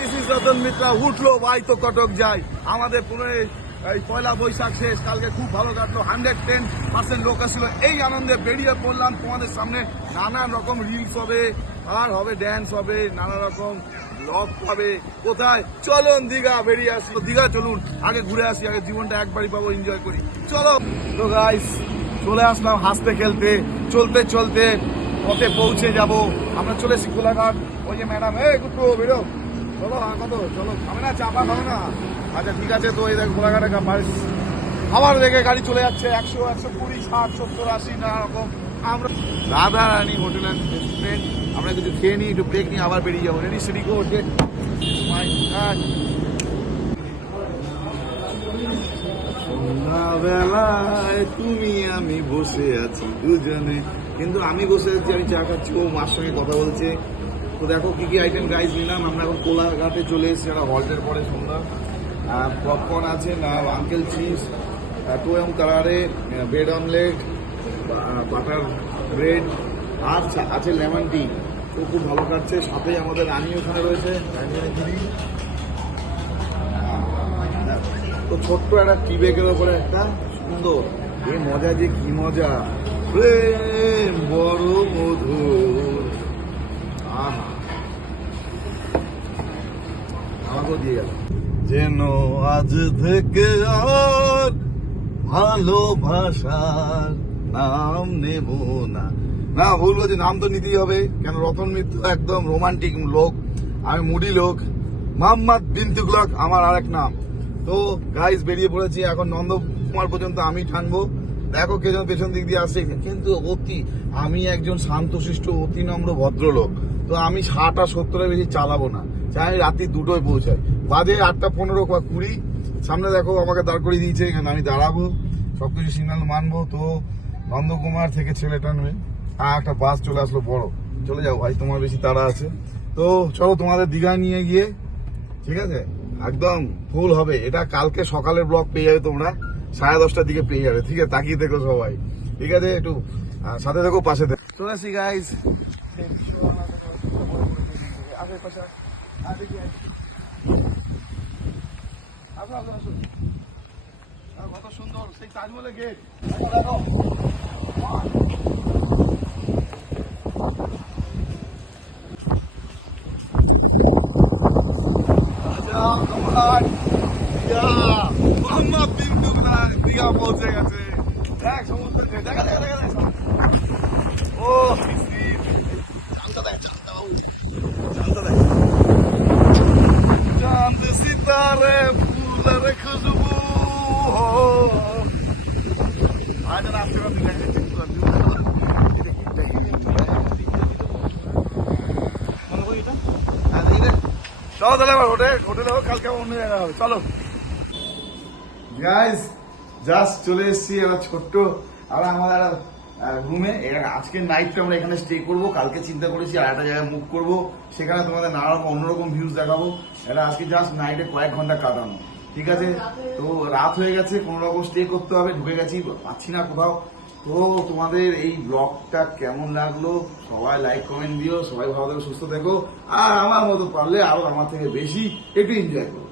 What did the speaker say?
This is Ratan Mitra. উঠলো ভাই তো কটক যায়। আমাদের পুরো এই পয়লা বৈশাখ শেষ, কালকে খুব ভালো কাটলো, 110% লোক আসছিল। এই আনন্দে বেরিয়ে পড়লাম তোমাদের সামনে। নানান রকম রিলস হবে, আর হবে ড্যান্স হবে, নানা রকম ব্লগ হবে। কোথায়? চলুন দীঘা, বেরিয়ে আসলো দীঘা। চলুন আগে ঘুরে আসি, আগে জীবনটা একবারই পাবো, এনজয় করি। চলো তো গাইস, চলে আসলাম হাসতে খেলতে, চলতে চলতে পথে পৌঁছে যাব। আমরা চলে এসেছি কোলাঘাট। ওই যে ম্যাডাম, এই কুট্টু বেরো, চলো। কত চলো, খাবে না? চা পা খাবে না? আচ্ছা ঠিক আছে। তো এই দেখ কোলাঘাটে খাবার দেখে গাড়ি চলে যাচ্ছে 100, 120, 60, 70, 80 নানা রকম। আমরা Radha Rani hotel and restaurant. আমরা কিছু খেয়ে নিই, একটু ব্রেক নিয়ে আবার বেরিয়ে যাবো। রেডি সেডি গো। সন্ধ্যাবেলায় তুমি আমি বসে আছি দুজনে, কিন্তু আমি বসে আছি, আমি চা খাচ্ছি, ও মার সঙ্গে কথা বলছে। তো দেখো কি কি আইটেম গাইজ নিলাম। আমরা এখন কোলাঘাটে চলে এসেছি, একটা হল্টের পরে সন্ধ্যা। পপকর্ন আছে, আঙ্কেল চিজ, 2M কালারে ব্রেড অমলেট, বাটার ব্রেড, আর আছে লেমন টি। তো খুব ভালো কাটছে। সাথেই আমাদের রানি ওখানে রয়েছে, তো ছোট্ট একটা টি ব্যাগের ওপরে একটা সুন্দর, এই মজা যে কি মজা, প্রেম বড় মধুর। আহা, আমাকেও দিয়ে গেল। যেন আজ থেকে আর ভালোবাসার নাম নেব না। না, ভুল বলছি, নাম তো নিতেই হবে। কেন? রতন মিত্র একদম রোমান্টিক লোক, আমি মুডি লোক। মোহাম্মদ বিন তুগলক আমার আরেক নাম। তো গাইস, বেরিয়ে পড়েছি এখন। নন্দকুমার পর্যন্ত আমি টানবো। দেখো কে যেন পেছন দিক দিয়ে আসছে, কিন্তু আমি একজন শান্তশিষ্ট অতি নম্র ভদ্রলোক। তো আমি 60 আর 70-এর বেশি চালাবো না, চাই আমি রাত্রি 2টোয় পৌঁছাই। বাজে 8টা 15 বা 20। সামনে দেখো আমাকে দাঁড় করিয়ে দিয়েছে, এখানে আমি দাঁড়াবো, সবকিছু সিগন্যাল মানবো। তো নন্দকুমার থেকে ছেলে টানবে, আর একটা বাস চলে আসলো বড়। চলে যাও ভাই, তোমার বেশি তাড়া আছে। তো চলো তোমাদের দীঘা নিয়ে গিয়ে, ঠিক আছে, একদম ফুল হবে এটা। কালকে সকালের ব্লগ পেয়ে যাবে তোমরা, 10:30টার দিকে পেয়ে যাবে। ঠিক আছে, তাকিয়ে দেখো সবাই। ঠিক আছে, একটু সাথে দেখো, পাশে দেখো। চলে আসি গাইজ। কত সুন্দর সেই তাজমহলের গেট, দেখো। মোহাম্মদ বিন তুগলক দীঘা পৌঁছে গেছে। দেখ সমুদ্র, দেখা দেখা দেখা দেখা। ও চাঁদ সিতারে ফুলের খুশবু হো। আজ রাত্রে চলো তাহলে আবার হোটেলে হোক, কালকে অন্য জায়গা হবে। চলো গাইজ, জাস্ট চলে এসেছি একটা ছোট্ট আর আমাদের রুমে। আজকের নাইটটা আমরা এখানে স্টে করবো। কালকে চিন্তা করেছি আর একটা জায়গায় মুভ করবো, সেখানে তোমাদের নানা রকম অন্যরকম ভিউজ দেখাবো। এটা আজকে জাস্ট নাইটে কয়েক ঘন্টা কাটানো, ঠিক আছে। তো রাত হয়ে গেছে, কোনো রকম স্টে করতে হবে, ঢুকে গেছি, পাচ্ছি না কোথাও। তো তোমাদের এই ব্লগটা কেমন লাগলো সবাই লাইক কমেন্ট দিও। সবাই ভালো থেকো, সুস্থ থেকো, আর আমার মতো পারলে আরো আমার থেকে বেশি একটু এনজয় করো।